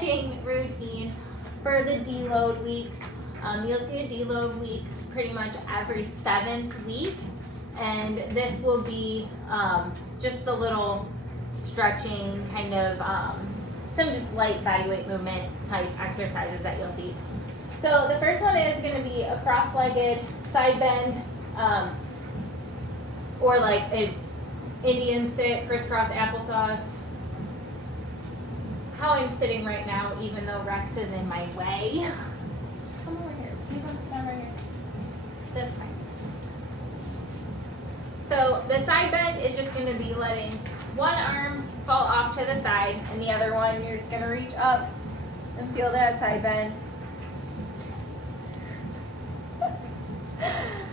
stretching routine for the deload weeks. You'll see a deload week pretty much every 7th week, and this will be just a little stretching kind of some just light body weight movement type exercises that you'll see. So the first one is going to be a cross-legged side bend, or like an Indian sit, crisscross applesauce. How I'm sitting right now, even though Rex is in my way. Just come over here. Can you come sit down right here? That's fine. So the side bend is just going to be letting one arm fall off to the side, and the other one you're just going to reach up and feel that side bend.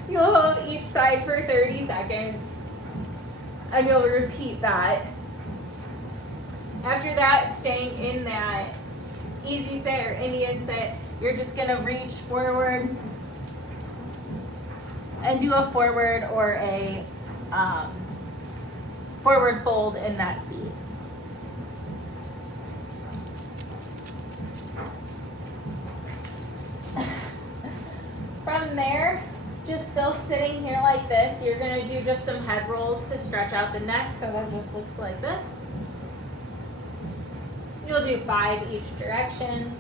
You'll hold each side for 30 seconds, and you'll repeat that. After that, staying in that easy sit or Indian sit, you're just going to reach forward and do a forward or a forward fold in that seat. From there, just still sitting here like this, you're going to do just some head rolls to stretch out the neck, so that just looks like this. You'll do 5 each direction.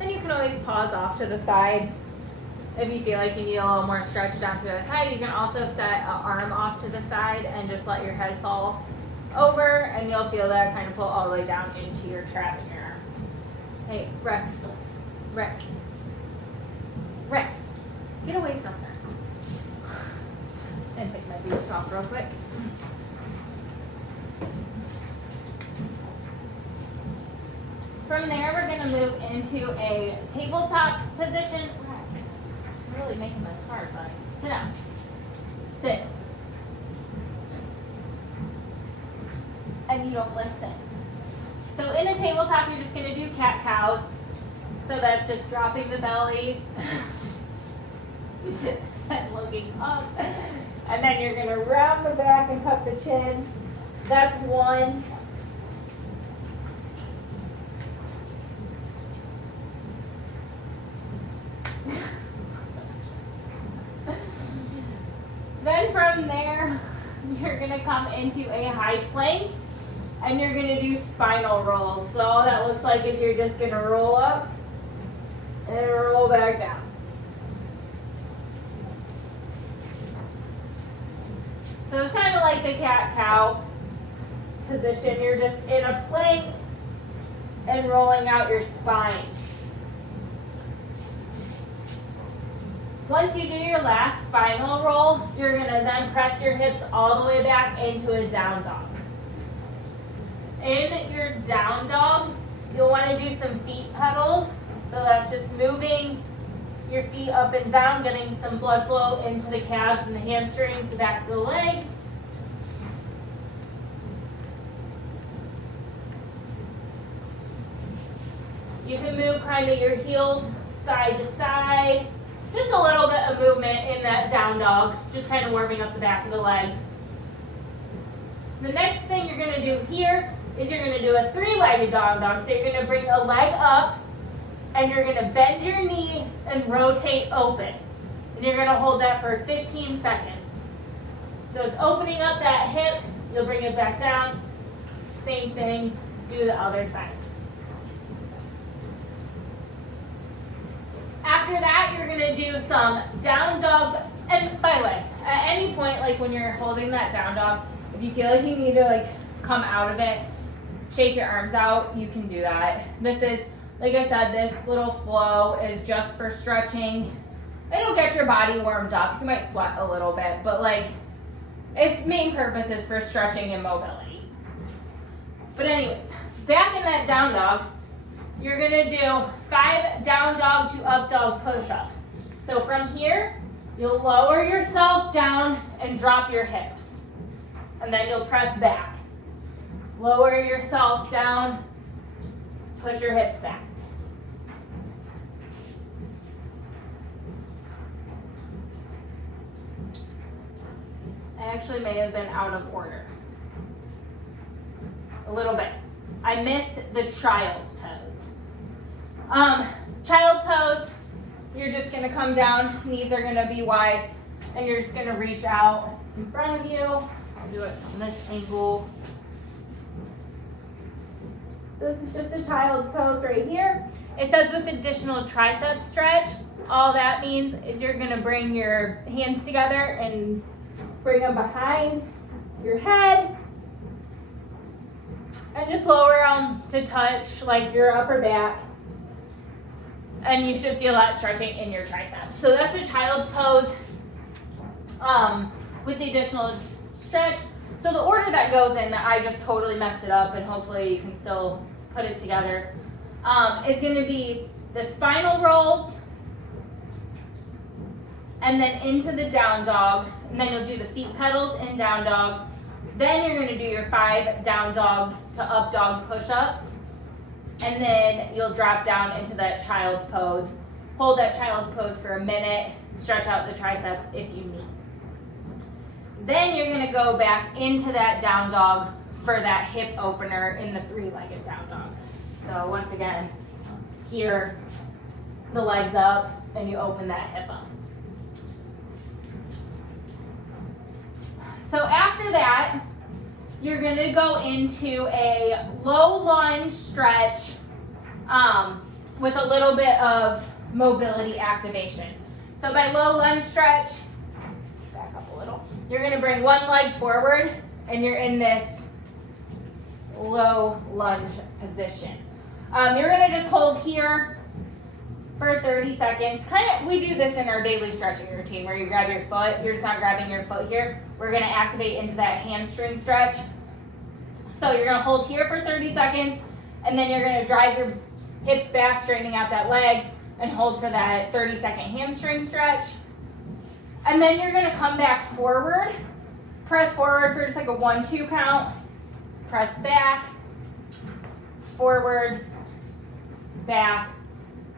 And you can always pause off to the side if you feel like you need a little more stretch down to the side. You can also set an arm off to the side and just let your head fall over, and you'll feel that kind of pull all the way down into your trap in your arm. Hey, Rex, Rex, Rex, get away from her. And take my boots off real quick. From there, we're going to move into a tabletop position. I'm really making this hard, buddy. Sit down. Sit. And you don't listen. So in a tabletop, you're just going to do cat-cows. So that's just dropping the belly and looking up. And then you're going to round the back and tuck the chin. That's one. Then from there, you're going to come into a high plank, and you're going to do spinal rolls. So all that looks like is you're just going to roll up and roll back down. So it's kind of like the cat-cow position. You're just in a plank and rolling out your spine. Once you do your last spinal roll, you're going to then press your hips all the way back into a down dog. In your down dog, you'll want to do some feet pedals. So that's just moving your feet up and down, getting some blood flow into the calves and the hamstrings, the back of the legs. You can move kind of your heels side to side. Just a little bit of movement in that down dog, just kind of warming up the back of the legs. The next thing you're going to do here is you're going to do a 3-legged down dog. So you're going to bring a leg up, and you're going to bend your knee and rotate open. And you're going to hold that for 15 seconds. So it's opening up that hip, you'll bring it back down. Same thing, do the other side. After that, you're going to do some down dog. And by the way, at any point, like when you're holding that down dog, if you feel like you need to like come out of it, shake your arms out, you can do that. This is, like I said, this little flow is just for stretching. It'll get your body warmed up. You might sweat a little bit, but like its main purpose is for stretching and mobility. But anyways, back in that down dog, you're gonna do 5 down dog to up dog push-ups. So from here, you'll lower yourself down and drop your hips. And then you'll press back. Lower yourself down, push your hips back. I actually may have been out of order. a little bit. I missed the child's pose. Child pose, you're just gonna come down, knees are gonna be wide, and you're just gonna reach out in front of you. I'll do it from this angle. So this is just a child's pose right here. It says with additional tricep stretch. All that means is you're gonna bring your hands together and bring them behind your head and just lower them to touch like your upper back. And you should feel that stretching in your triceps. So that's a child's pose with the additional stretch. So the order that goes in, that I just totally messed it up, and hopefully you can still put it together, is gonna be the spinal rolls, and then into the down dog, and then you'll do the feet pedals in down dog. Then you're gonna do your 5 down dog to up dog push-ups, and then you'll drop down into that child's pose. Hold that child's pose for a minute, stretch out the triceps if you need. Then you're gonna go back into that down dog for that hip opener in the 3-legged down dog. So once again, here, the legs up, and you open that hip up. So after that, you're gonna go into a low lunge stretch with a little bit of mobility activation. So by low lunge stretch, back up a little, you're gonna bring one leg forward and you're in this low lunge position. You're gonna just hold here for 30 seconds. We do this in our daily stretching routine where you grab your foot, you're just not grabbing your foot here. We're gonna activate into that hamstring stretch. So you're gonna hold here for 30 seconds, and then you're gonna drive your hips back, straightening out that leg, and hold for that 30-second hamstring stretch. And then you're gonna come back forward, press forward for just like a 1-2 count, press back, forward, back,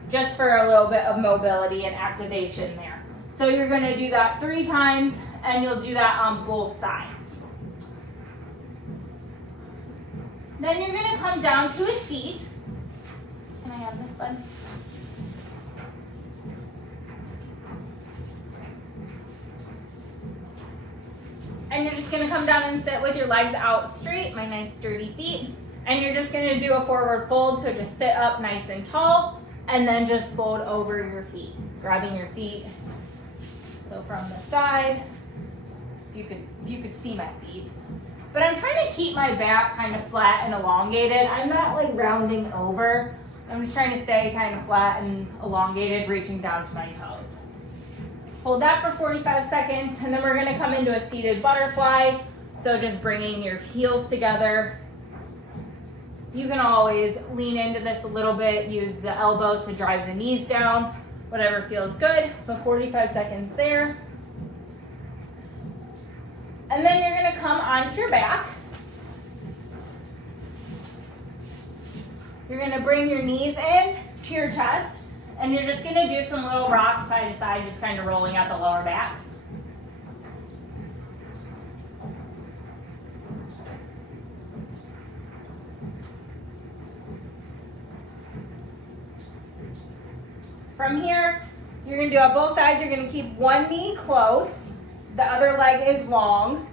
just for a little bit of mobility and activation there. So you're gonna do that 3 times, and you'll do that on both sides. Then you're gonna come down to a seat. Can I have this, bud? And you're just gonna come down and sit with your legs out straight, my nice sturdy feet. And you're just gonna do a forward fold, so just sit up nice and tall, and then just fold over your feet, grabbing your feet. So from the side, if you could see my feet. But I'm trying to keep my back kind of flat and elongated. I'm not like rounding over. I'm just trying to stay kind of flat and elongated, reaching down to my toes. Hold that for 45 seconds, and then we're gonna come into a seated butterfly. So just bringing your heels together. You can always lean into this a little bit, use the elbows to drive the knees down, whatever feels good, but 45 seconds there. And then you're gonna come onto your back. You're gonna bring your knees in to your chest, and you're just gonna do some little rocks side to side, just kind of rolling out the lower back. From here, you're gonna do on both sides, you're gonna keep one knee close, the other leg is long,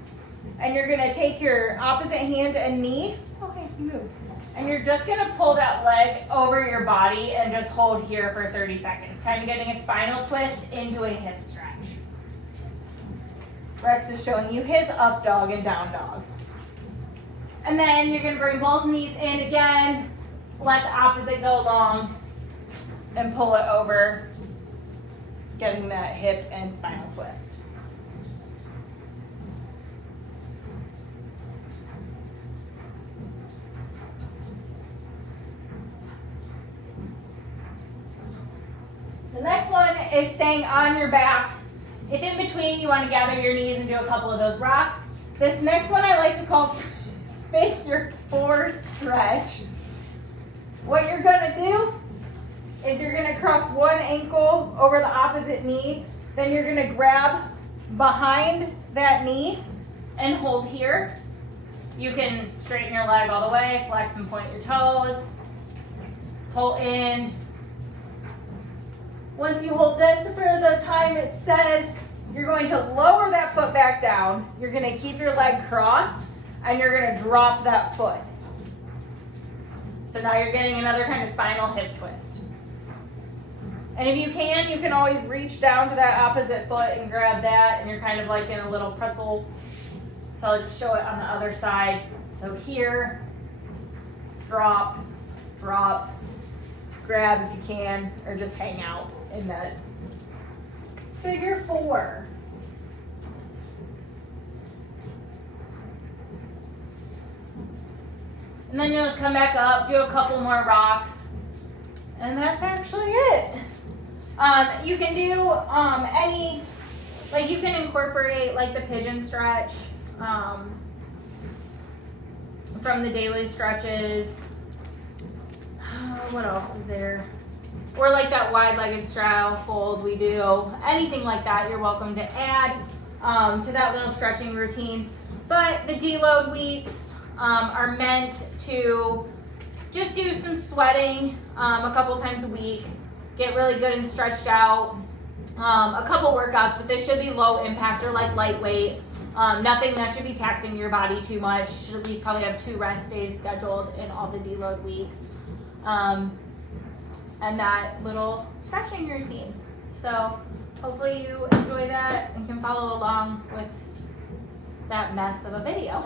and you're gonna take your opposite hand and knee, okay, you moved, and you're just gonna pull that leg over your body and just hold here for 30 seconds, kind of getting a spinal twist into a hip stretch. Rex is showing you his up dog and down dog. And then you're gonna bring both knees in again, let the opposite go long, and pull it over, getting that hip and spinal twist. The next one is staying on your back. If in between you want to gather your knees and do a couple of those rocks, this next one I like to call figure 4 stretch. What you're gonna do is you're gonna cross one ankle over the opposite knee, then you're gonna grab behind that knee and hold here. You can straighten your leg all the way, flex and point your toes, pull in. Once you hold this for the time it says, you're going to lower that foot back down. You're going to keep your leg crossed, and you're going to drop that foot. So now you're getting another kind of spinal hip twist. And if you can always reach down to that opposite foot and grab that, and you're kind of like in a little pretzel. So I'll just show it on the other side. So here, drop, drop, grab if you can, or just hang out in that figure 4. And then you'll just come back up, do a couple more rocks, and that's actually it. You can do any, like you can incorporate like the pigeon stretch from the daily stretches. What else is there? Or like that wide-legged straddle fold we do. Anything like that you're welcome to add to that little stretching routine. But the deload weeks are meant to just do some sweating a couple times a week, get really good and stretched out. A couple workouts, but they should be low impact or like lightweight. Nothing that should be taxing your body too much. Should at least probably have 2 rest days scheduled in all the deload weeks. And that little stretching routine. So hopefully you enjoy that and can follow along with that mess of a video.